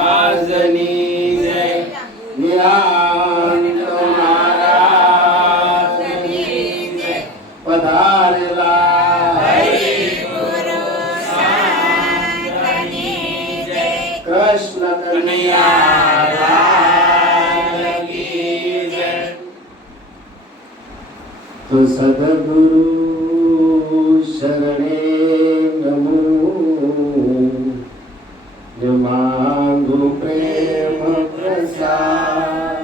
રાજની જય નિરાંત મહારાજની જય પધારેલા હરિગુરુ સંતની જય કૃષ્ણ કનૈયા લાલ કી જય. તો સદગુરુ શરણે નમો માંગુ પ્રેમ પ્રસાદ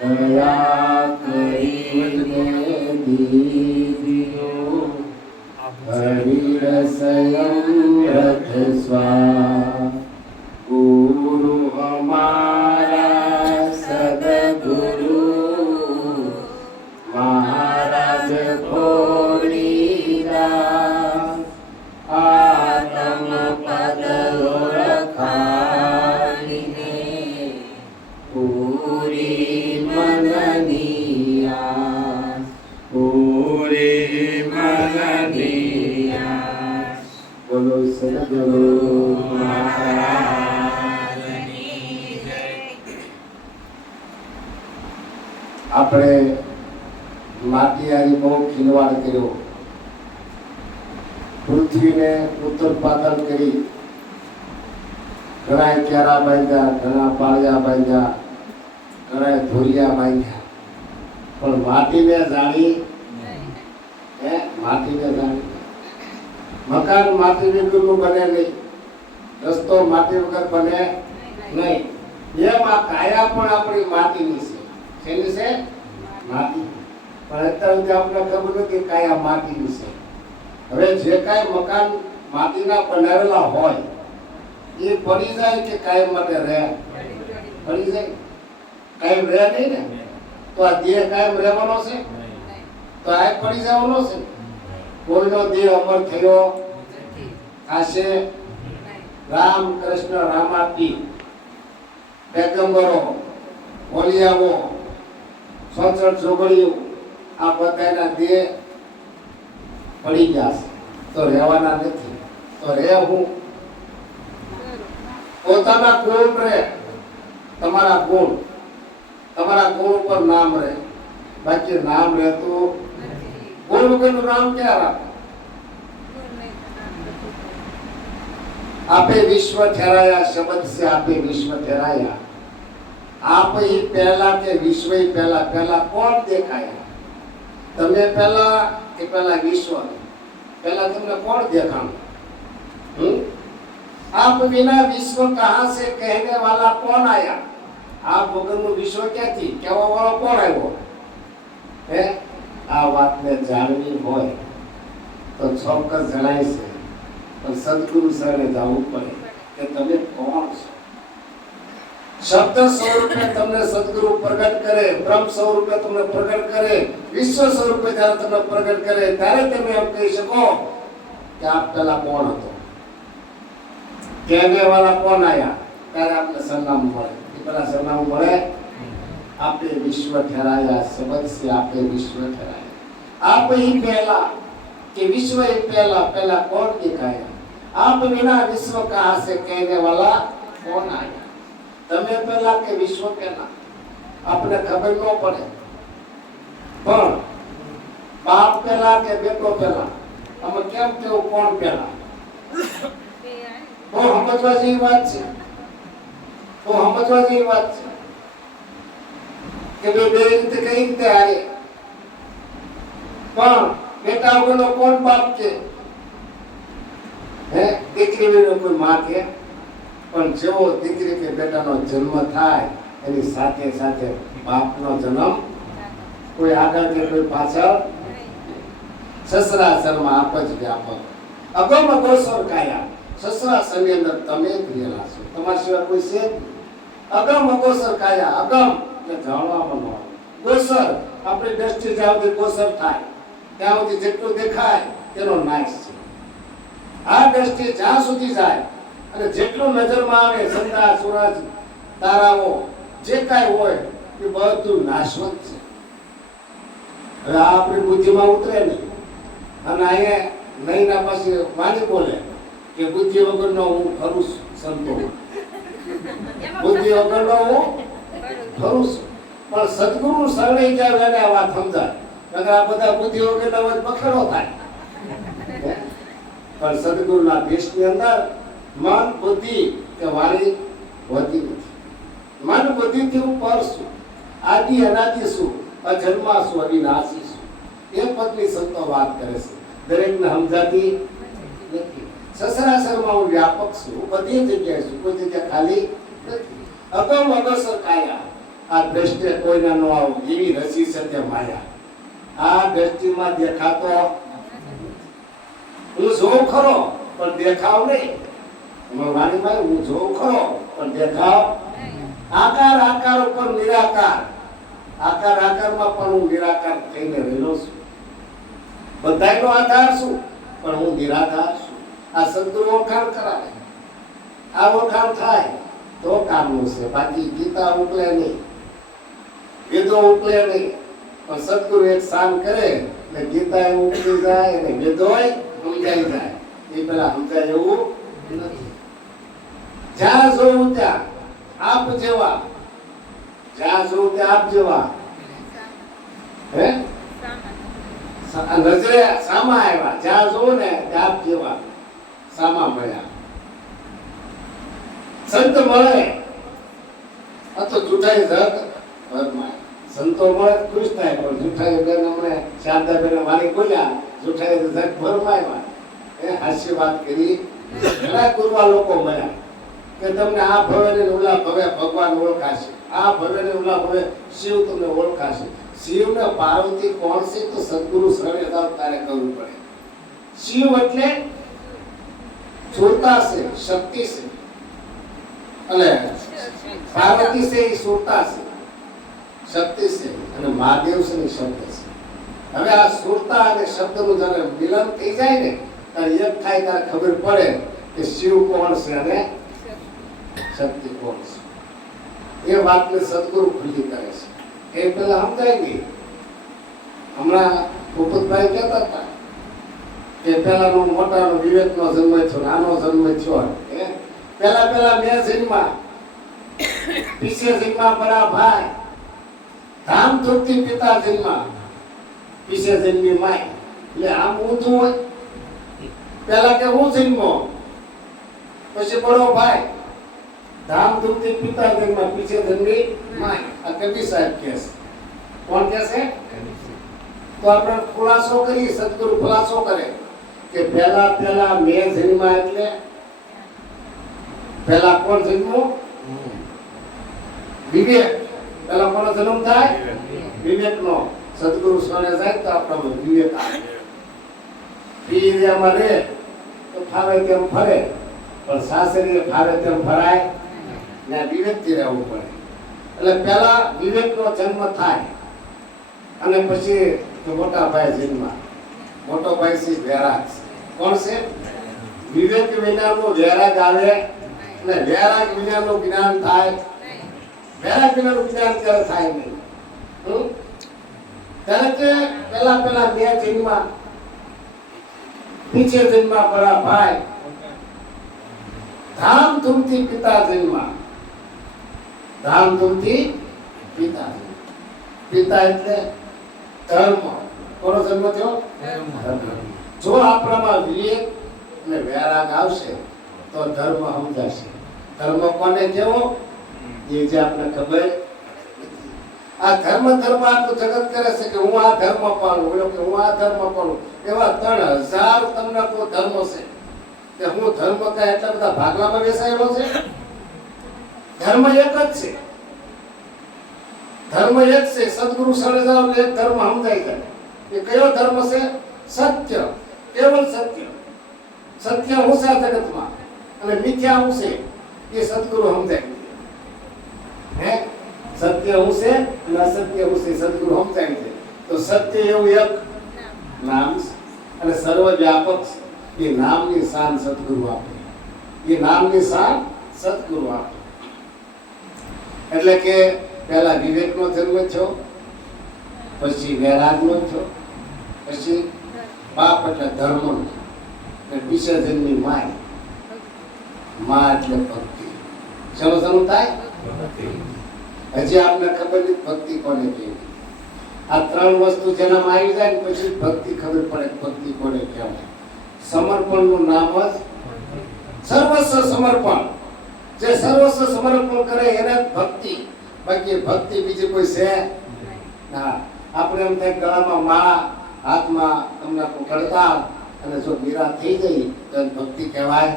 દયા કરીને દીધો હરિરસયમૃત સ્વા ગુરુ હમારા સદગુરુ મહારાજ ભોળીદાસ આત્મ પદ પૂરી મનની આસ, પૂરી મનની આસ. બોલો સદગુરુ મહારાજની જય. આપણે માટીયારી બહુ ખીલવાડ કર્યો, પૃથ્વીને ઉત્તર પાતળ કરી, ઘણા ક્યારા બાંધ્યા, ઘણા પાળિયા બાંધ્યા, ઘણા ધોરિયા બાંધ્યા, પણ માટીને જાણી માટીને જાણી. મકાન માટી વગરનું બને નહીં, રસ્તો માટી વગર બને નહીં. એમ આ કાયા પણ આપણી માટીની છે. શેની છે? માટી. પણ અત્યારે આપણે ખબર નથી કાયા માટીની છે. હવે જે કાંઈ મકાન માટીના બનાવેલા હોય એ પડી જાય કે કાયમ માટે રહે? પડી જાય. કાયમ રહે નહીં ને. તો આ દેહ કાયમ રહેવાનો છે? તો આ પડી જવાનો છે. કોઈનો દેહ અમર થયો થશે? રામ કૃષ્ણ રામાપી, પેગંબરો, ઓલિયાઓ, સોચર છોકરીઓ, આ બધાના દેહ પડી ગયા છે, તો રહેવાના નથી. તો રહે હું પોતાના ગુણ રહે. તમારા ગુણ ઉપર નામ રહે, બાકી નામ રહેતું ગુણ વગરનું નામ ક્યાં રાખે? આપે વિશ્વ ઠેરાયા, શબ્દ સે આપે વિશ્વ ઠેરાયા. આપ ही पहला के विश्व ही पहला. पहला कौन देखाया? તમે પહેલા કે પહેલા વિશ્વ? પહેલા તમને કોણ દેખાણું? आप बिना विश्व कहां से कहने वाला कौन आया? आप वगरનું વિશ્વ ક્યાંથી કહેવા વાળો કોણ આવ્યો? હે, આ વાતને જાણવી હોય તો ચોક્કસ જણાય છે, પણ સદગુરુ સરને જવું પડે કે તમે કોણ છો. શબ્દ સ્વરૂપે તમને સદગુરુ પ્રગટ કરે, બ્રહ્મ સ્વરૂપે તમને પ્રગટ કરે, વિશ્વ સ્વરૂપે જ્યારે તમને પ્રગટ કરે ત્યારે તમે એમ કહી શકો કે આપ પેલા કોણ હતો, कहने वाला कौन आया? ત્યારે આપને સરનામું મળે. એ પેલા સરનામું મળે. આપે વિશ્વ ઠેરાયા, શબ્દ સે આપે વિશ્વ ઠેરાયા. आप ही पहला कि विश्व ही पहला. पहला कौन दिखाया? आप बिना विश्व कहां से कहने वाला कौन आया? તમે પહેલા કે વિશ્વ પહેલા? આપને ખબર ન પડે, પણ બાપ પહેલા કે બેટો પહેલા? અમે કેમ કેવું કોણ પહેલા? તો સમજવા જેવી વાત છે. તો સમજવા જેવી વાત છે કે બે રીતે કઈ રીતે હારે. પણ બેટા વગરનો કોણ બાપ છે? હે, દીકરી વગરનો કોઈ માં છે? પણ જેવો દીકરી કે બેટાનો જન્મ થાય એની સાથે સાથે બાપનો જન્મ, કોઈ આગળ કે કોઈ પાછળ. સસરાસરમાં આપ જ વ્યાપક, અગમ અગોસર કાયા. સસરાસરની અંદર તમે જ રહેલા છો, તમારા સિવાય કોઈ છે? અગમ અગોસર કાયા. અગમ એટલે જાણવામાં ન આવે. ગોસર આપણી દ્રષ્ટિ જ્યાં સુધી ગોસર થાય ત્યાં સુધી જેટલું દેખાય તેનો નાશ છે. આ દ્રષ્ટિ જ્યાં સુધી જાય અને જેટલું નજરમાં આવે, ચંદ્ર સૂરજ તારાઓ જે કાંઈ હોય એ બધું નાશવંત છે. હવે આ આપણી બુદ્ધિમાં ઉતરે નહીં. અને અહીંયા નહીં ના પછી વાણી બોલે કે બુદ્ધિ વગરનો હું ખરું છું. સંતોમાં. બુદ્ધિ વગરનો હું ખરું છું. પણ સદગુરુ શરણે જાવ એને આ વાત સમજાય. નકર આ બધા બુદ્ધિ વગરના હોય બખેડો થાય. હે? પણ સદગુરુના દેશની અંદર મન બુદ્ધિ કે વાણી હોતી નથી. મન બુદ્ધિથી હું પર છું, આદિ અનાદિ છું, અજન્મા છું, અવિનાશી છું. એ પદની સંતો વાત કરે છે. દરેકને સમજાતી નથી. સસરાસરમાં હું વ્યાપક છું, હું બધી જગ્યાએ છું, કોઈ જગ્યા ખાલી નથી. અગમ અગસર કાયા, આ દ્રષ્ટિએ કોઈના ન આવો એવી રસી છે તે માયા. આ દ્રષ્ટિમાં દેખાતો હું જોઉં ખરો પણ દેખાવ નહીં. વાણીમાં હું જોઉં ખરો પણ દેખાવ. આકાર આકાર ઉપર નિરાકાર, આકાર આકારમાં પણ હું નિરાકાર થઈને રહેલો છું. બધાયનો આધાર છું પણ હું નિરાધાર છું. આ સદગુરુ વખાણ કરાવે. આ વખાણ થાય તો કામનું છે. બાકી ગીતા ઉકલે નહીં, વેદો ઉકલે નહીં. પણ સદગુરુ એક શાન કરે એટલે ગીતા એ ઉકલી જાય અને વેદોય સમજાઈ જાય. એ પેલા સમજાય એવું નથી. જ્યાં જોવું ત્યાં આપ જેવા, જ્યાં જોવું ત્યાં આપ જેવા. હે નજરે સામા આવ્યા, જ્યાં જોવું ને ત્યાં આપ જેવા સામા મળ્યા. સંત મળે આ તો જૂઠાઈ જગ ભરમાય. સંતો મળે ખુશ થાય પણ જૂઠાઈ બેન અમને શારદાબેન વાણી બોલ્યા જૂઠાઈ જગ ભરમાય. એ હાસ્ય વાત કરી. ઘણા ગુરવા લોકો મળ્યા કે તમને આ ભવે ને ઓલા ભવે ભગવાન ઓળખાશે, આ ભવે ને ઓલા ભવે શિવ તમને ઓળખાશે. શિવ ને પાર્વતી કોણ છે તો સદગુરુ શરણે જાવ તારે કરવું પડે. શિવ એટલે સુરતા છે, શક્તિ છે, અને પાર્વતી છે એ સુરતા છે, શક્તિ છે, અને મહાદેવ છે એ શબ્દ છે. હવે આ સુરતા અને શબ્દનું જ્યારે મિલન થઈ જાય ને ત્યારે એક થાય ત્યારે ખબર પડે કે શિવ કોણ છે અને શક્તિ કોણ છે. એ વાતને સદગુરુ ખુલ્લી કરે છે. એ પેલા સમજાય નહીં. હમણાં ભૂપતભાઈ કહેતા હતા કે પેલાનો મોટાનો વિવેકનો જન્મ થયો, નાનો જન્મ થયો. પેલા મેં જન્મા, પીછે જન્મા બડા ભાઈ, ધામ ધૂપથી પિતા જન્મા, પીછે જન્મી માય. એટલે આમ ઊંધું હોય. પેલા કે હું જન્મો, પછી બડો ભાઈ, ધામ ધૂપથી પિતા જન્મા, પીછે જન્મી માય. આ કબીર સાહેબ કહે છે. કોણ કહે છે? તો આપણે ખુલાસો કરી, સદગુરુ ખુલાસો કરે કે પેલા મેં જન્મા એટલે પેલા કોણ જન્મો? વિવેક. પેલા કોનો જન્મ થાય? વિવેકનો. સદગુરુ સ્વામે જાય તો આપણો વિવેક આવે. પીરિયામાં રહે તો ફાવે તેમ ફરે, પણ સાસરીએ ફાવે તેમ ફરાય ને વિવેકથી રહેવું પડે. એટલે પેલા વિવેકનો જન્મ થાય અને પછી મોટા ભાઈ જન્મ. મોટો ભાઈ છે વૈરાગ. કોણ છે? વિવેક વિનાનું વૈરાગ આવે અને વૈરાગ વિનાનું જ્ઞાન થાય. વૈરાગ વિનાનું જ્ઞાન ક્યારે થાય નહીં. ત્યારે કે પેલા મેં જન્મ, પીછે જન્મ બડા ભાઈ, ધામ ધૂમથી પિતા જન્મ. ધામ ધૂમથી પિતા જન્મ. પિતા એટલે ધર્મ. કોનો જન્મ થયો? જો આપણામાં વિવેક અને વૈરાગ આવશે તો ધર્મ સમજાશે. ધર્મ કોને કેવો એ જે આપણે ખબર નથી. આ ધર્મ આટલું જગત કરે છે કે હું આ ધર્મ પાળું, કે હું આ ધર્મ પાળું. એવા 3000 તમને કોઈ ધર્મ છે કે હું ધર્મ કાંઈ એટલા બધા ભાગલામાં બેસાયેલો છે? ધર્મ એક જ છે. ધર્મ એક છે. સદગુરુ શરણે જાઓ એટલે એક ધર્મ સમજાઈ જાય. એ કયો ધર્મ છે? સત્ય. કેવલ સત્ય. સત્ય હું છે આ જગતમાં અને મિથ્યા હું છે એ સદગુરુ સમજાય. હે સત્ય હું છે અને અસત્ય હું છે સદગુરુ સમજાય છે. તો સત્ય એવું એક નામ છે અને સર્વવ્યાપક છે. એ નામની શાન સદગુરુ આપે. એ નામની શાન સદગુરુ આપે. એટલે કે પહેલા વિવેકનો જન્મ થયો, પછી વૈરાગનો થયો, પછી બાપ એટલે ધર્મનો, અને પીછે જન્મી માય. માં એટલે ભક્તિ. શેનું થાય? હજી આપને ખબર નથી ભક્તિ કોને કહેવી. આ ત્રણ વસ્તુ જેનામાં આવી જાય ને પછી ભક્તિ ખબર પડે ભક્તિ કોને કહેવાય. સમર્પણનું નામ જ સર્વસ્વ સમર્પણ. જે સર્વસ્વ સમર્પણ કરે એને ભક્તિ. બાકી ભક્તિ બીજી કોઈ છે ના. આપણે એમ થાય ગળામાં માળા, હાથમાં તમને પકડતા અને જો મીરા થઈ ગઈ તો ભક્તિ કહેવાય.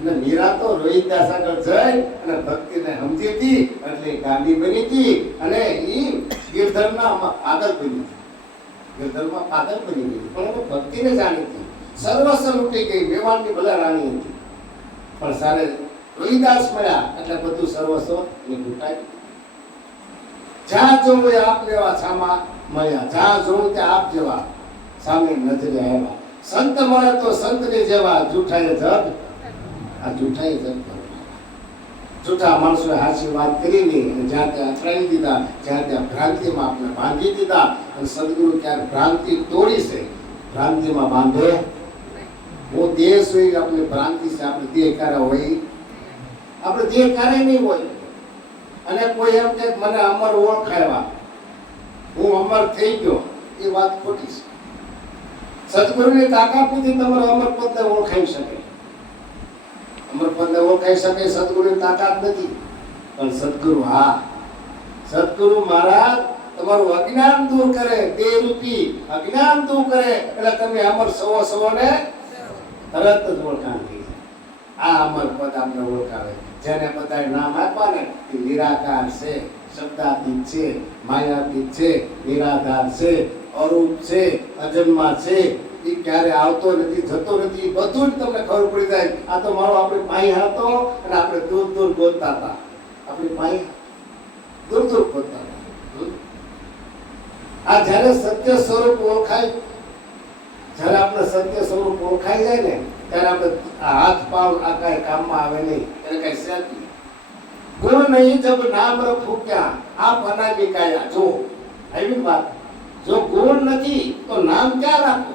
અને મીરા તો રોહિદાસ આગળ જઈ અને ભક્તિને સમજી હતી એટલે ગાંધી બની હતી અને એ ગિરધરમાં પાગલ બની હતી. ગિરધરમાં પાગલ બની ગઈ પણ એને ભક્તિને જાણી હતી. સર્વસ્વ લૂટી ગઈ. મેવાડની ભલે રાણી હતી પણ સારે રોહિદાસ મળ્યા એટલે બધું સર્વસ્વ લૂંટાઈ. જ્યાં જોવું એ આપ લેવા સામા મળ્યા. જ્યાં જોવું તે આપ જેવા સામે નજરે આવ્યા. સંત મળે તો સંતની જેવા. જૂઠાએ જગ આ જૂઠાએ જગ જૂઠા માણસોએ હાચી વાત કરી નહીં અને જ્યાં ત્યાં અથડાવી દીધા, જ્યાં ત્યાં ભ્રાંતિમાં આપણે બાંધી દીધા. અને સદગુરુ ક્યારે ભ્રાંતિ તોડી છે, ભ્રાંતિમાં બાંધે. હું દેહ હોય આપણે ભ્રાંતિ છે. આપણે દેહ ક્યારે હોય? આપણે દેહ ક્યારે નહીં હોય. અને કોઈ એમ કે મને અમર ઓળખાવ્યા, હું અમર થઈ ગયો, એ વાત ખોટી છે. સદગુરુની તાકાત નથી તમારો અમર પદને ઓળખાવી શકે. અમર પદને ઓળખાવી શકે સદગુરુની તાકાત નથી. પણ સદગુરુ હા, સદગુરુ મહારાજ તમારું અજ્ઞાન દૂર કરે. દેહ રૂપી અજ્ઞાન દૂર કરે એટલે તમે અમર સવો ને તરત જ ઓળખાણ થઈ જાય. આ અમર પદ આપણે ઓળખાવે. જેને બધાય નામ આપ્યા ને એ નિરાકાર છે, શબ્દાતીત છે, માયાતીત છે, નિરાધાર છે, અરૂપ છે, અજન્મા છે. એ ક્યારે આવતો નથી, જતો નથી. બધું જ તમને ખબર પડી જાય. આ તો મારો આપણી પાઈ હતો અને આપણે દૂર દૂર ગોતતા હતા. આપણી પાઈ દૂર દૂર ગોતતા હતા. આ જ્યારે સત્ય સ્વરૂપ ઓળખાય, જ્યારે આપણે સત્ય સ્વરૂપ ઓળખાઈ જાય ને ત્યારે આપણે હાથ પાવ આ કઈ કામમાં આવે નહીં. એને કઈ છે નહીં. ગુણ નહીં જબ નામ ફૂક્યા આપ અનામી કાયા. જો આવી વાત, જો ગુણ નથી તો નામ ક્યાં રાખો?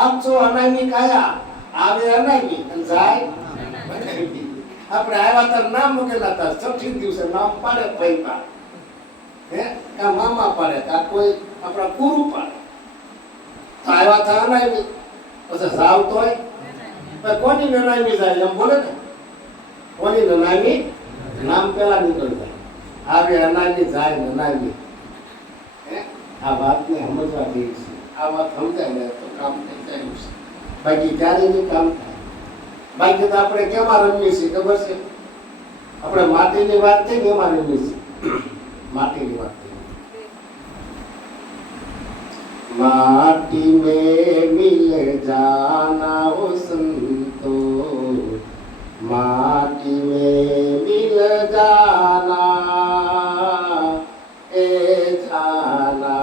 આપ છો અનામી કાયા. આવે અનામી અને જાય અનામી. આપણે આવ્યા તાર નામ મૂકેલા હતા. છઠ્ઠી દિવસે નામ પાડે ભાઈ પા હે કા મામા પાડે કા કોઈ આપણા ગુરુ પાડે. તો આવ્યા હતા અનામી પછી જાવ તોય કોની નનામી જાય એમ બોલે ને. કોની નનામી નામ પેલા નીકળી જાય. આવે અનામી જાય નનામી. આ વાતને સમજવા જેવી છે. આ વાત સમજાય ને તો કામ થઈ જાય છે. બાકી ક્યારે નહીં કામ થાય. બાકી તો આપણે કેમાં રમીએ છીએ ખબર છે? આપણે માટીની વાત થઈ ને એમાં રમીએ છીએ. માટીની વાત થઈ. माटी में मिल जाना हो संतो, माटी में मिल जाना ए जाना,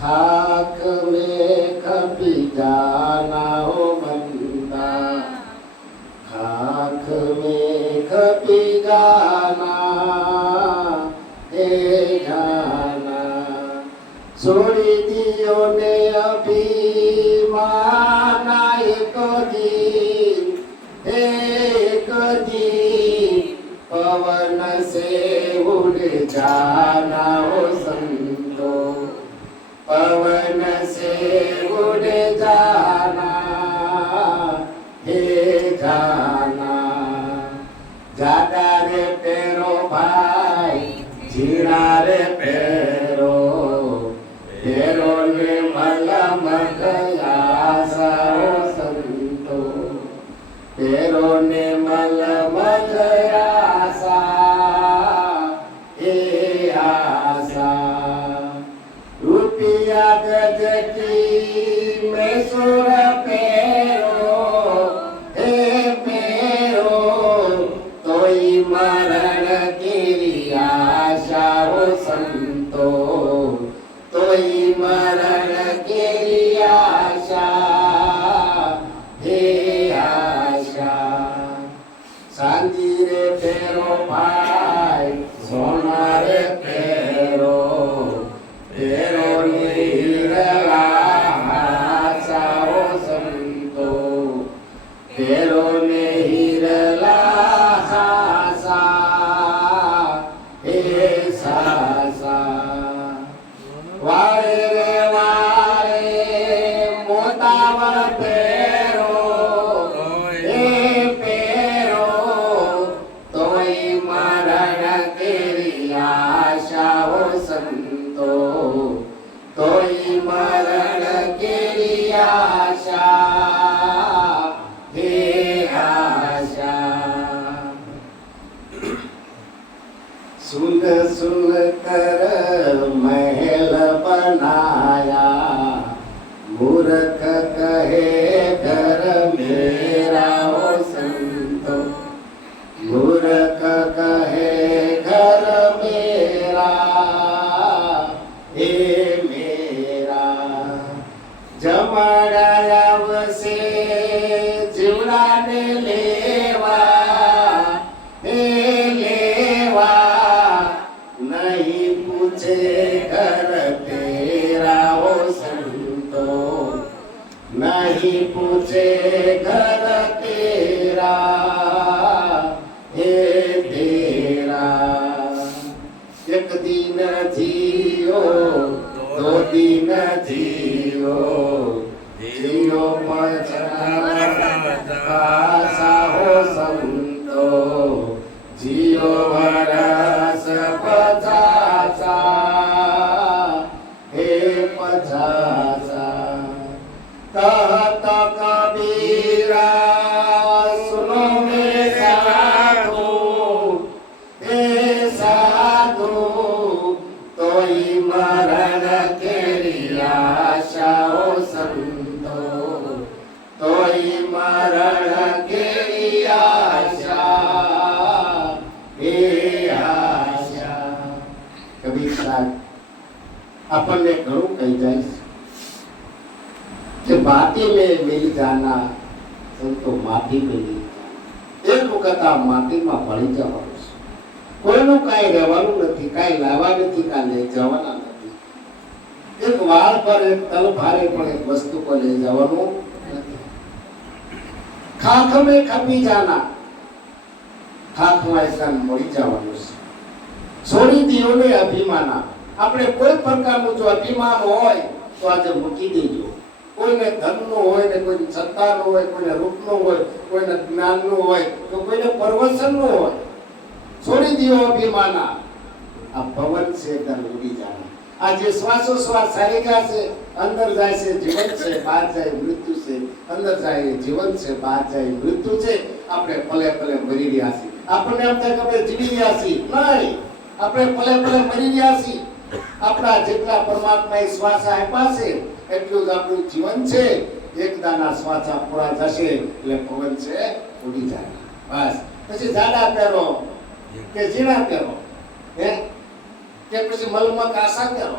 खाक में खपी जाना हो बंदा, खाक में खपी जाना ए जाना, छोड़ी दियो ने अभिमान एक दिन पवन से उड़ जाना हो संतो, पवन से उड़ जाना हे जाना, जादा रे पेरो भाई जीरा रे पेरो, पेरो ने मलम गया साओ संतो, पेरो ने मलम गया सा हे आसा, रुपया गज की में सुर पेरो हे पेरो, तोई मरण की आशा हो संतो, तोई मरण की आशा हे आशा, चांदी रे पेरो भाई सोना रे पेरो, पेरो नीरला आशा हो संतो, पेरो ने हीरला सुन सुन कर महल बनाया, मूर्ख कहे घर मेरा हो संतो, मूर्ख कहे घर मेरा हे मेरा। जमड़ाया वसे जीवड़ा ने लेवा, हे लेवा नहीं पूछे घर तेरा हो संतो, नहीं पूछे घर तेरा हे तेरा। एक दिन जियो दो दिन जियो, जियो पासा हो संतो, जियो वरस पचासा हे पचासा। कहत कबीरा सुनो हे साधु, हे साधु तोई मरण केरी आशा हो संतो, तोई मरण केरी आशा हे आशा। कबीर साहब આપણને ઘણું કહી જાય કે માટી में मिल जाना संतो, माटी में मिल जाना। એક વખત આ માટીમાં ભળી જવાનું છે, કોઈનું કાંઈ રહેવાનું નથી, કાંઈ લાવવા નથી, કાંઈ લઈ જવાના નથી। એક વાળ પર એક તલ ભારે પણ એક વસ્તુ પર લઈ જવાનું નથી। ખાખ में ખપી જાના, ખાખમાં એકદમ મળી જવાનું છે। છોડી દિયો ને અભિમાના। આપણે કોઈ પ્રકારનું જો અભિમાન હોય તો આજે મૂકી દેજો। કોઈને ધનનું હોય ને કોઈને સત્તાનું હોય, કોઈને રૂપનું હોય, કોઈને જ્ઞાનનું હોય, તો કોઈને પ્રવચનનું હોય। છોડી દિયો અભિમાના। આ પવન છે એકદમ ઉડી જાણે। આ જે શ્વાસોશ્વાસ ચાલી ગયા છે, અંદર જાય છે જીવન છે, બહાર જાય મૃત્યુ છે, અંદર જાય જીવન છે, બહાર જાય મૃત્યુ છે। આપણે પલે પલે મરી રહ્યા છીએ। આપણને એમ થાય કે આપણે જીવી રહ્યા છીએ, નહીં, આપણે પલે પલે મરી રહ્યા છીએ। આપણા જેટલા પરમાત્માએ શ્વાસ આપ્યા છે એટલું જ આપણું જીવન છે। એક દાના શ્વાસા પૂરા થશે એટલે પવન છે ઉડી જાય, બસ। પછી જાડા પહેરો કે ઝીણા પહેરો, હે કે પછી મલમક આશા પહેરો।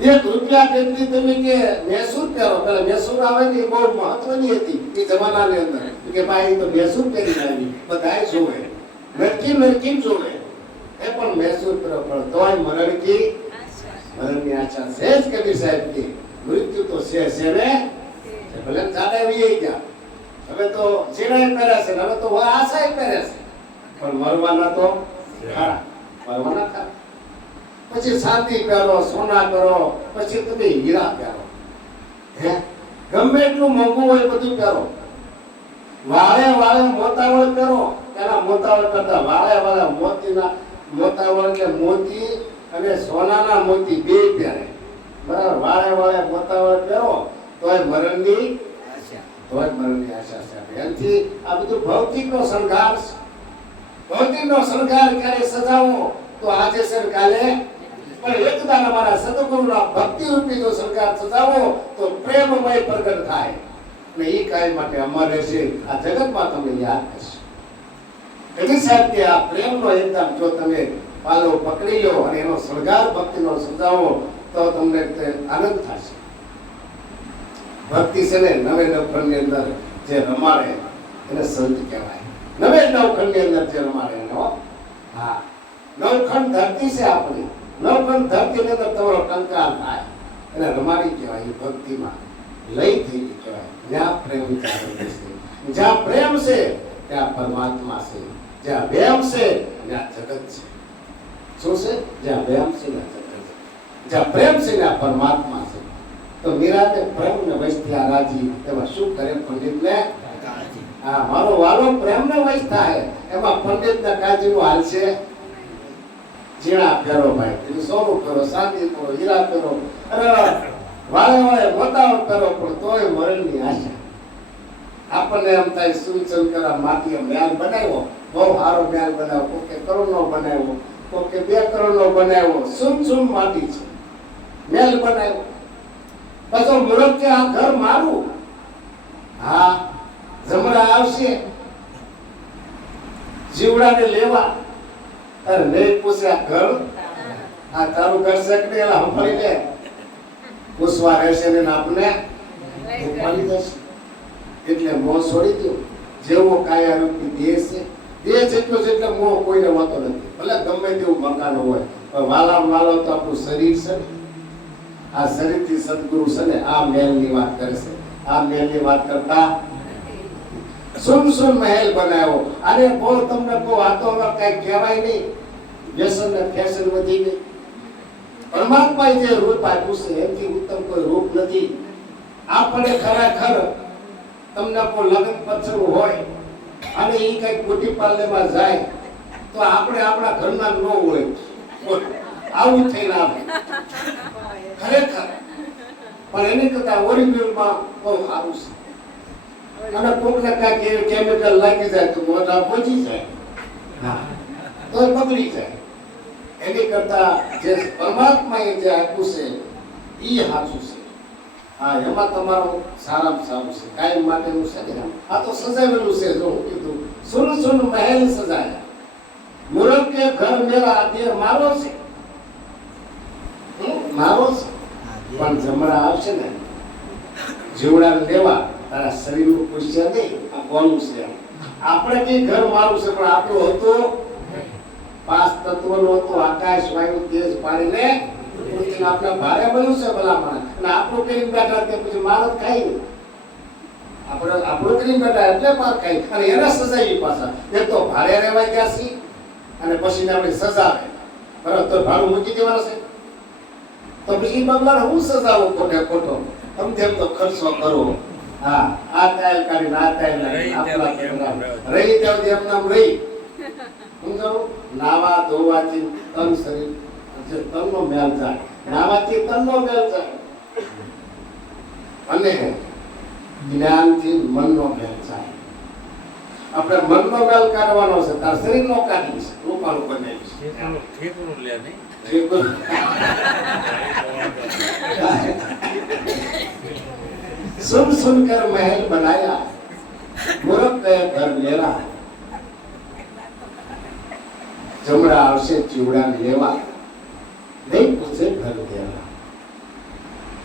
1 રૂપિયા પેટની તમે કે મૈસૂર પહેરો, પેલા મૈસૂર આવે ને એ બહુ મહત્વની હતી એ જમાનાની અંદર, કે ભાઈ તો મૈસૂર પહેરી આવી, બધાય જોવે, લડકી લડકી જોવે, એ પણ મૈસૂર પહેરો, પણ તોય મરણની આશા છે જ। કબીર સાહેબ કે મૃત્યુ તો છે ને, ભલે જાડા વી ગયા, હવે તો ઝીણા પહેરે છે, હવે તો આશા પહેરે છે, પણ મરવાના તો ખરા, મરવાના ખરા। પછી ચાંદી પહેરો, સોના પહેરો, પછી તમે હીરા પહેરો, હે ગમે એટલું મોંઘું હોય બધું પહેરો। વાળે વાળે મોતાવળ પહેરો, એના મોતાવળ કરતા વાળે વાળે મોતીના મોતાવળ કે મોતી અને સોનાના મોતી બે પહેરે, બરાબર। વાળે વાળે મોતાવળ પહેરો તોય મરણની આશા છે। એનાથી આ બધું ભૌતિકનો શણગાર છે। ભૌતિકનો શણગાર ક્યારે સજાવો તો આજે છે કાલે, પણ એક દાન અમારા સદગુરુના ભક્તિ રૂપી જો શણગાર સજાવો તો પ્રેમમય પ્રગટ થાય અને એ કાય માટે અમર રહેશે, આ જગતમાં તમને યાદ કરશે। કબીર સાહેબ કે આ પ્રેમનો એકદમ જો તમે પાલો પકડી લો અને એનો શણગાર ભક્તિનો સજાવો તો તમને આનંદ થશે। ભક્તિ છે ને નવે નવખંડની અંદર જે રમાડે એને સંત કહેવાય। નવે નવખંડની અંદર જે રમાડે એને, હા, નવખંડ ધરતી છે આપણી, નવખંડ ધરતીની અંદર તમારો ટંકાર થાય એને રમાડી કહેવાય। એ ભક્તિમાં લઈ થઈ કહેવાય। જ્યાં પ્રેમ ચાલે છે, જ્યાં પ્રેમ છે ત્યાં પરમાત્મા છે, જ્યાં વેમ છે ત્યાં જગત છે। શું છે? જ્યાં વેમ છે ત્યાં જગત છે, જ્યાં પ્રેમ છે ત્યાં પરમાત્મા છે। તો મીરાને પ્રેમ ને વૈષ્ણ્યા રાજી, એમાં શું કરે પંડિતને? હા, મારો વાલો પ્રેમ ને વૈશ થાય, એમાં પંડિતને કાજીનું હાલ છે। ઝીણા પહેરો ભાઈ, એટલે સોનું પહેરો, ચાંદી પહેરો, હીરા પહેરો, અરે વાળે વાળે મોતાવળ પહેરો, પણ તોય મરણની આશા। આપણને એમ થાય સુનચંકર માટીએ મહેલ બનાવ્યો, બહુ સારો મહેલ બનાવ્યો, કોકે કરોડનો બનાવ્યો, કોકે 2 કરોડનો બનાવ્યો, સુન માટી છે, મહેલ બનાવ્યો. પછી મૂર્ખ કે આ ઘર મારું. હા, જમણા આવશે જીવડાને લેવા, અરે નહીં પૂછે આ ઘર, આ તારું ઘર છે કે નહીં, એલા સંભાળી લે. પૂછવા રહેશે ને આપને ઉપાડી જશે. એટલે મોહ છોડી દો. જેવો કાયા રૂપી દેહ છે, દેહ જેટલો જેટલો મોહ કોઈને હોતો નથી. ભલે ગમે તેવું મકાન હોય, પણ વાલા વાલો તો આપણું શરીર છે ને. આ શરીરથી સદગુરુ છે ને આ મહેલની વાત કરે છે. આ મહેલની વાત કરતા સુન મહેલ બનાવ્યો. અને બહુ તમને કહો, આ તો હવે કઈ કહેવાય નહીં. વ્યસન ને ફેશન વધી ગઈ. પરમાત્માએ જે રૂપ આપ્યું છે એમથી ઉત્તમ કોઈ રૂપ નથી. આપણે ખરેખર તમને કોઈ લગ્ન પત્ર હોય અને એ કઈ બ્યુટી પાર્લરમાં જાય તો આપણે આપણા ઘરના ન હોય, આવું થઈને આવે ખરેખર. પણ એની કરતા ઓરિજિનલમાં બહુ સારું છે. અને કોકને કાંઈક કેમિકલ લાગી જાય તો મોઢા પહોંચી જાય, તો બગડી જાય. એની કરતા જે પરમાત્માએ જે આપ્યું છે એ સાચું છે. હા, એમાં તમારું સારામાં સારું છે, કાયમ માટેનું છે ને. આ તો સજાવેલું છે. જો હું કીધું સુન મહેલ સજાયા, મૂર્ખ કે ઘર મેરા, દેહ મારો છે, મારો છે. પણ જમણા આવશે ને જીવડા લેવા, તારા શરીરનું પૂછ્યા નહીં આ કોનું છે. આપણે કઈ ઘર મારું છે, પણ આપણું હતું 5 તત્વોનું હતું, આકાશ વાયુ તેજ પાણીને પૃથ્વી. આપણે ભારે બન્યું છે ભલામણ, અને આપણું કરીને બેઠા તે પછી માર જ ખાઈ. આપણું કરીને બેઠા એટલે માર ખાઈ, અને એને સજાવી પાછા. એક તો ભારે રહેવા ગયા છે અને પછી આપણે સજાવે, બરાબર, તો ભાડું મૂકી દેવાનું છે. તો પછી બગલાને હું સજાવું ખોટે ખોટો? તમે તેમ તો ખર્ચો કરો. હા, આ ટાઈલ કાઢીને આ ટાઈલ રહી ત્યાં એમ નામ રહી. સમજો, નાવા ધોવાથી તન શરીર, જે તનનો મેલ જાય, નાવાથી તનનો મેલ જાય, અને જ્ઞાનથી મનનો મેલ જાય. આપણે મનનો મેલ કાઢવાનો છે, તાર શરીરનો કાઢીશ, રૂપાનું બનાવીશ. ઠેકડું લે નહીં. सुन कर महल बनाया, मूर्ख गए घर मेरा. जमड़ा आवशे चूड़ा लेवा, नहीं पूछे घर तेरा.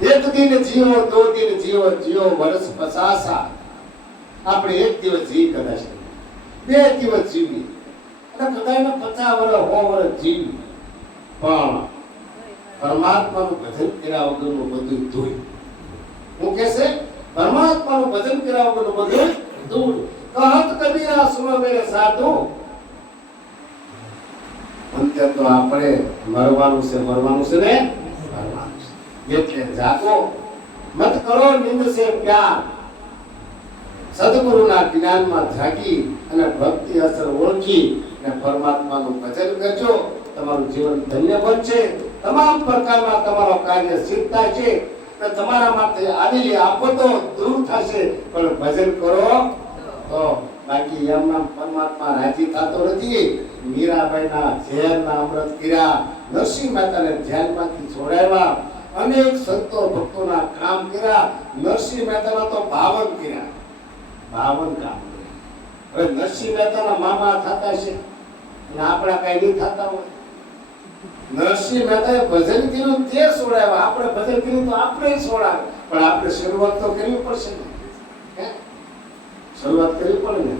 एक दिन जीवो, 2 दिन जीवो, जीवो वर्ष 50. આપણે એક દિવસ જીવી, કદાચ 2 દિવસ જીવી, અને કદાચ 50 વર્ષ 100 વર્ષ જીવી, પણ પરમાત્માનું ભજન કર્યા વગરનું બધું ધૂળ. હું કહેશે પરમાત્માનું ભજન કર્યા વગરનું બધું ધૂળ. કહત કબીરા સુનો મેરે સાધુ. અંતે તો આપણે મરવાનું છે, મરવાનું છે ને મરવાનું છે. એટલે જાગો, મત કરો નિંદ સે પ્યાર. સદગુરુના જ્ઞાનમાં જાગી અને ભક્તિ અસર ઓળખી અને પરમાત્માનું ભજન કરજો. તમારું જીવન ધન્ય બનશે. તમામ પ્રકારના તમારો કાર્ય સિદ્ધ થશે અને તમારા માટે આવેલી આફતો દૂર થશે. પણ ભજન કરો તો. બાકી એમના પરમાત્મા રાજી થતો નથી. મીરાબાઈના ઝેરના અમૃત કર્યા, નરસિંહ મહેતાને જેલમાંથી છોડાવ્યા, અનેક સંતો ભક્તોના કામ કર્યા. નરસિંહ મહેતાના તો 52 કર્યા, 52 કામ કર્યા. હવે નરસિંહ મહેતાના મામા થતા છે અને આપણા કઈ નહીં થતા હોય. નરસિંહ મહેતાએ ભજન કર્યું તે છોડાવ્યા, આપણે ભજન કર્યું તો આપણે છોડાવે. પણ આપણે શરૂઆત તો કરવી પડશે ને. શરૂઆત કરવી પડે ને.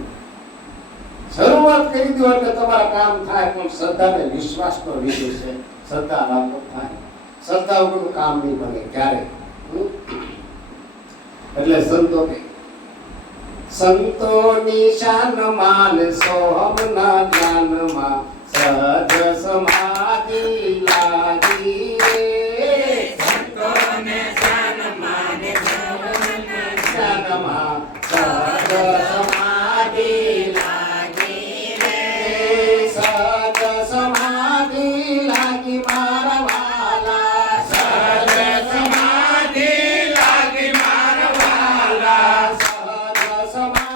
શરૂઆત કરી દો એટલે તમારા કામ થાય. પણ શ્રદ્ધા ને વિશ્વાસ પર વિશે છે. શ્રદ્ધા રાખો થાય. શ્રદ્ધા વગરનું કામ નહીં બને ક્યારે. એટલે સંતો કે સંતોની શાન માન સોહમના જ્ઞાનમાં સહજ સમાધિ લાગી રે. સંતોને શાન માન જ્ઞાનમાં સહજ સમાધિ લાગી રે. સહજ સમાધિ લાગી મારા વાલા. સહજ સમાધિ લાગી મારા વાલા. સહજ સમાધિ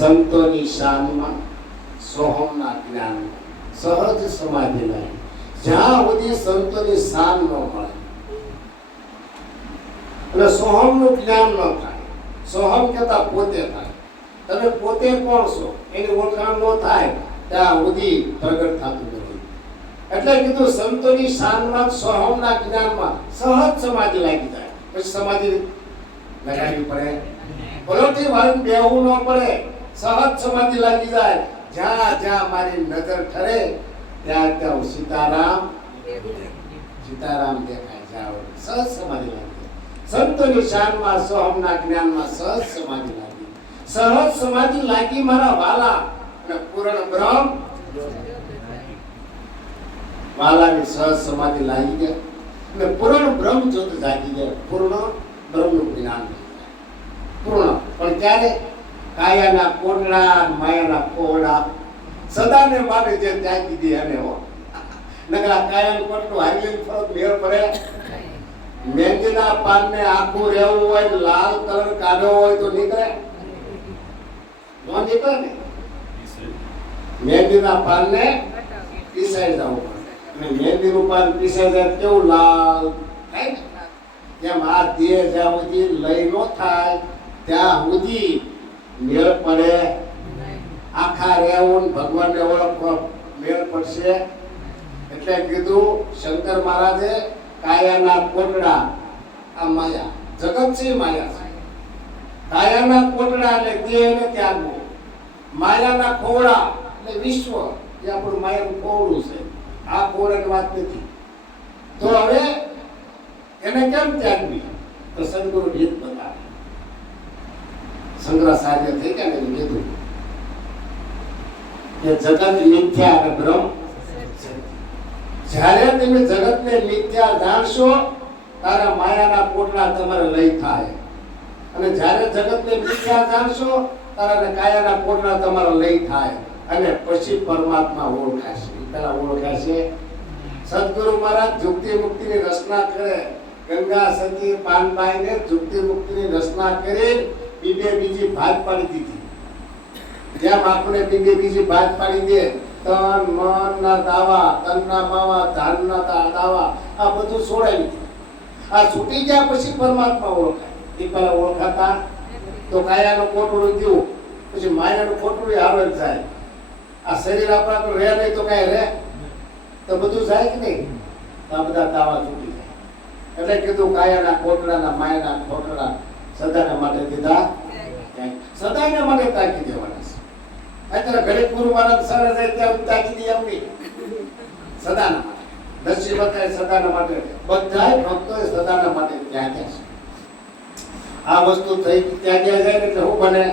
સંતોની શાનમાં, સોહમના જ્ઞાનમાં, સહજ સમાધિ નહીં. જ્યાં સુધી સંતોની શાન ન મળે અને સોહમનું જ્ઞાન ન થાય, સોહમ કહેતા પોતે થાય. તમે પોતે કોણ છો એની ઓળખાણ ન થાય ત્યાં સુધી પ્રગટ થતું નથી. એટલે કીધું સંતોની શાનમાં, સોહમના જ્ઞાનમાં સહજ સમાધિ લાગી જાય. પછી સમાધિ લગાવી પડે, પલોઠી વાળીને બેહવું ન પડે, સહજ સમાધિ લાગી જાય. જ્યાં જ્યાં મારી નજર ઠરે ત્યાં ત્યાં હું સીતારામ સીતારામ દેખાય. જાઓ સહજ સમાધિ લાગી જાય. સંતોની શાનમાં, સોહમના જ્ઞાનમાં સહજ સમાધિ લાગી. સહજ સમાધિ લાગી મારા વાલા અને પૂર્ણ બ્રહ્મ વાલાની સહજ સમાધિ લાગી જાય અને પૂર્ણ બ્રહ્મ જ્યોત જાગી જાય. પૂર્ણ બ્રહ્મનું જ્ઞાન થઈ જાય. પૂર્ણ પણ ક્યારે? કાયાના કોટડા, માયાના કોરડા સદાને માટે જે ત્યાગી દે એને હો. નકરા કાયાનું કોટડું હારી લઈને ફરક મેળ પડે. મહેંદીના પાનને આખું રહેવું હોય, લાલ કલર કાઢવો હોય તો નીકળે? ન નીકળે ને. મહેંદીના પાનને પીસાઈ જવું પડે અને મહેંદીનું પાન પીસાઈ જાય કેવું લાલ થાય ને. જેમ આ દેહ જ્યાં સુધી લઈ ન થાય ત્યાં સુધી મેળ પડે. આખા રહેવું ભગવાનને ઓળખવા મેળ પડશે. એટલે કીધું શંકર મહારાજે કાયાના કોટડા, આ માયા જગત છે, માયા છે. કાયાના કોટડા એટલે દેહને ત્યાગવો, માયાના ખોવડા એટલે વિશ્વ, એ આપણું માયાનું ખોવડું છે. આ ખોવડાની વાત નથી. તો હવે એને કેમ ત્યાગવી? તો સદગુરુ રીત બતાવે. શંકરાચાર્ય થઈ ગયા ને કીધું કે જગત મિથ્યા અને બ્રહ્મ. જ્યારે તમે જગતને મિથ્યા જાણશો ત્યારે માયાના કોટડા તમારે લઈ થાય. અને જ્યારે જગતને મિથ્યા જાણશો ત્યારે કાયાના કોટડા તમારે લઈ થાય. અને પછી પરમાત્મા ઓળખાશે. પેલા ઓળખાશે. સદગુરુ મહારાજ જુક્તિ મુક્તિની રચના કરે. ગંગા સતી પાનબાઈને જુક્તિ મુક્તિની રચના કરી બીજી ભાત પાડી દીધી. જેમ આપણે બીજી ભાત પાડી દે, તન મન ના દાવા, તનના માવા, ધાનના દાવા, આ બધું છોડાવી દીધું. આ છૂટી ગયા પછી પરમાત્મા ઓળખાય. એ પેલા ઓળખાતા તો કાયાનું કોટડું થયું, પછી માયાનું કોટડું આવે જ જાય. આ શરીર આપણા તો રહે નહીં તો કઈ રહે? તો બધું જાય કે નહીં? આ બધા દાવા છૂટી જાય. એટલે કીધું કાયાના કોટડાના, માયાના કોટડા સદાને માટે દીધા, સદાને માટે તાકી દેવાના છે. અત્યારે ઘડીક ગુરુ મહારાજ સારા જાય ત્યાં તાકી દે એમ નહીં. સદાના માટે નરસિંહ બતાવે, સદાના માટે બધા ભક્તોએ સદાના માટે ત્યાગ્યા છે. આ વસ્તુ થઈ ત્યાગ્યા જાય એટલે શું બને?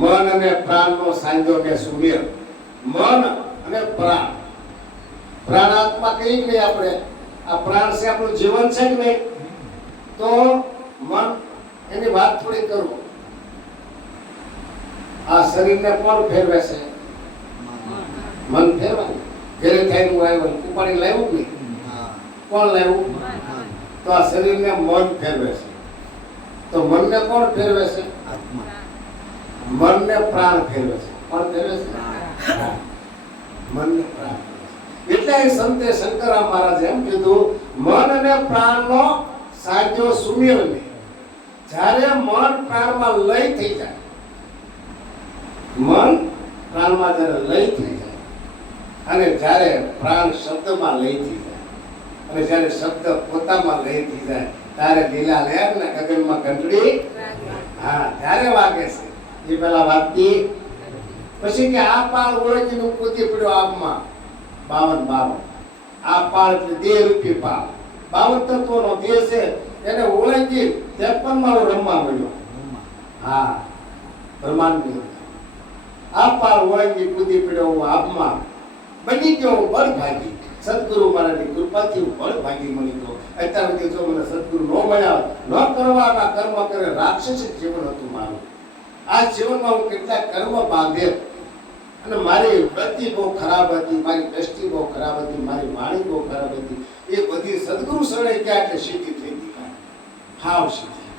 મન અને પ્રાણનો સાંજો ને સુમેર. મન અને પ્રાણ, પ્રાણાત્મા કઈ નહીં આપણે. આ પ્રાણ છે આપણું જીવન છે કે નહીં? તો મન એની વાત થોડી કરું. આ શરીરને કોણ ફેરવે છે? મન ફેરવાય. ઘરે થઈને આવ્યું ઉપાડી લાવ્યું નહીં, કોણ લાવ્યું? તો આ શરીરને મન ફેરવે છે. તો મનને કોણ ફેરવે છે? મનને પ્રાણ ફેરવે છે. કોણ ફેરવે છે? મનને પ્રાણ. એટલે સંતે શંકરા મહારાજે એમ કીધું, મન અને પ્રાણનો સાજો સુમેળ ને. જ્યારે મન પ્રાણમાં લય થઈ જાય, મન પ્રાણમાં જ્યારે લય થઈ જાય અને જ્યારે પ્રાણ શબ્દમાં લય થઈ જાય અને જ્યારે શબ્દ પોતામાં લય થઈ જાય ત્યારે લીલા લહેર ને ગગનમાં ઘંટડી હા ત્યારે વાગે છે. એ પેલા વાગતી પછી કે આ પાળ ઓળખીનું કૂદી પડ્યો આપમાં 52 આ પાળ એટલે દેહ રૂપી પાળ. 52 તત્વોનો દેહ છે એને ઓળખી 53 રમવા મળ્યો. હા બ્રહ્માંડ આ પાળ ઓળખી કૂદી પડ્યો આપમાં બની ગયો બળભાગી. સદગુરુ મહારાજની કૃપાથી હું બળભાગી મળી ગયો. અત્યાર સુધી જો મને સદગુરુ ન મળ્યા, ન કરવાના કર્મ કરે, રાક્ષસિક જીવન હતું મારું. આ જીવનમાં હું કેટલા કર્મ બાંધે અને મારી વૃત્તિ બહુ ખરાબ હતી, મારી દ્રષ્ટિ બહુ ખરાબ હતી, મારી વાણી બહુ ખરાબ હતી. એ બધી સદગુરુ શરણે ગયા એટલે સીધી થઈ ગઈ. હાવ સીધી.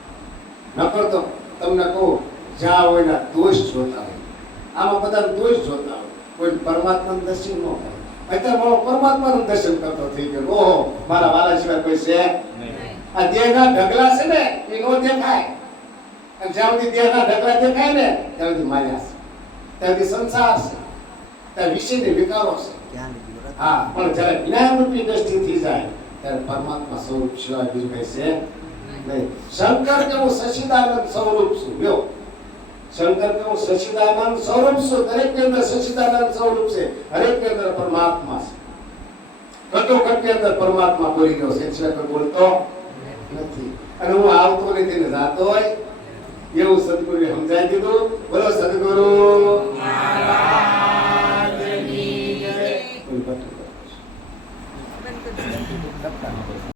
નકર તો તમને કહું જ્યાં હોય દોષ જોતા હોય આમાં બધા દોષ જોતા હોય, કોઈ પરમાત્માનું દર્શન ન કરે. અત્યારે મારો પરમાત્માનું દર્શન કરતો થઈ ગયો, ઓહો મારા વાલા સિવાય કોઈ છે નહીં. આ દેહના ઢગલા છે ને એ નો દેખાય, અને જ્યાં સુધી દેહના ઢગલા દેખાય ને ત્યાં સુધી માયા છે, ત્યાં સુધી સંસાર છે, ત્યાં વિષયની વિકારો છે. હા, પણ જ્યારે જ્ઞાનરૂપી દ્રષ્ટિ થઈ જાય ત્યારે પરમાત્મા સ્વરૂપ સિવાય બીજું કઈ છે નહીં. શંકર કે હું સચ્ચિદાનંદ સ્વરૂપ છું. લ્યો, શંકર કે હું સચ્ચિદાનંદ સ્વરૂપ છું. દરેક ની અંદર સચ્ચિદાનંદ સ્વરૂપ છે, હરેક ની અંદર પરમાત્મા છે. ઘટોઘટ ની અંદર પરમાત્મા બોલી ગયો છે, સિવાય કોઈ બોલતો નથી. અને હું આવતો નથી ને જાતો હોય એવું સદગુરુએ સમજાવી દીધું. બોલો સદગુરુ